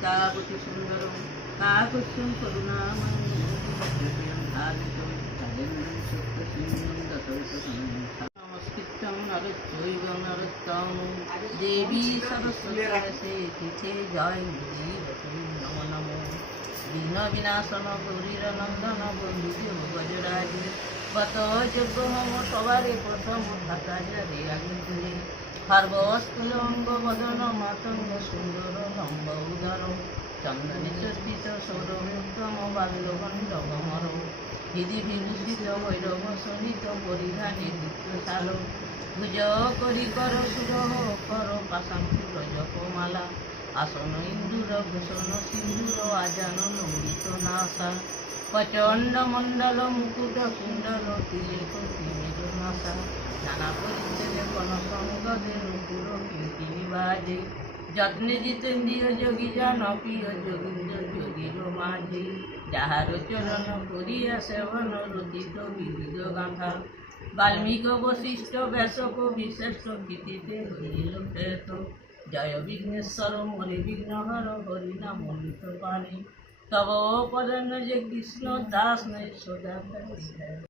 ললিতাবতী সুন্দরম কাকুৎসং করুণাময়ং ধারিতং রাজেন্দ্রং সত্যসিংহং দশরথ নমস্কৃত্যং নরচৈব নরোত্তম দেবী সরস্বতী তিথে জয় নমো নমো বিঘ্ন বিনাশন গৌরীরনন্দন বন্ধুদেব গজরাজ বত যোগ্য মম সবারে প্রথম ঠাকারে আগে সর্বস্থূল অঙ্গ বদন মাতঙ্গ সুন্দর লম্ব উদর চন্দনে চর্পিত সৌরভ্যম বাল্যবন্ধমর হৃদি বিভূষিত ভৈরব শোণিত পরিধানে নৃত্যশাল ভুজ করি কর সুরহ কর পাশাঙ্কুর জপমালা আসন ইন্দুর ভূষণ সিন্ধুর আজান লম্বিত নাসা প্রচণ্ড মণ্ডল মুকুট কুণ্ডল তিলেক তিমির নাসা নানা পরিচ্ছেদে কনসঙ্গদে নুপুর কীর্তি বিবাজে যত্নে জিতেন্দ্রিয় যোগী জন প্রিয় যোগীন্দ্র যোগীর মাঝে যাহার চরণ করিয়া সেবন রচিত বিবিধ গাঁথা বাল্মীক বশিষ্ঠ ব্যাসক বিশেষ গীতিতে হইল খ্যাত জয় বিঘ্নেশ্বর মরে বিঘ্নহর হরিনাম অমৃত পানি তব পদন যে কৃষ্ণ দাস নেই সদা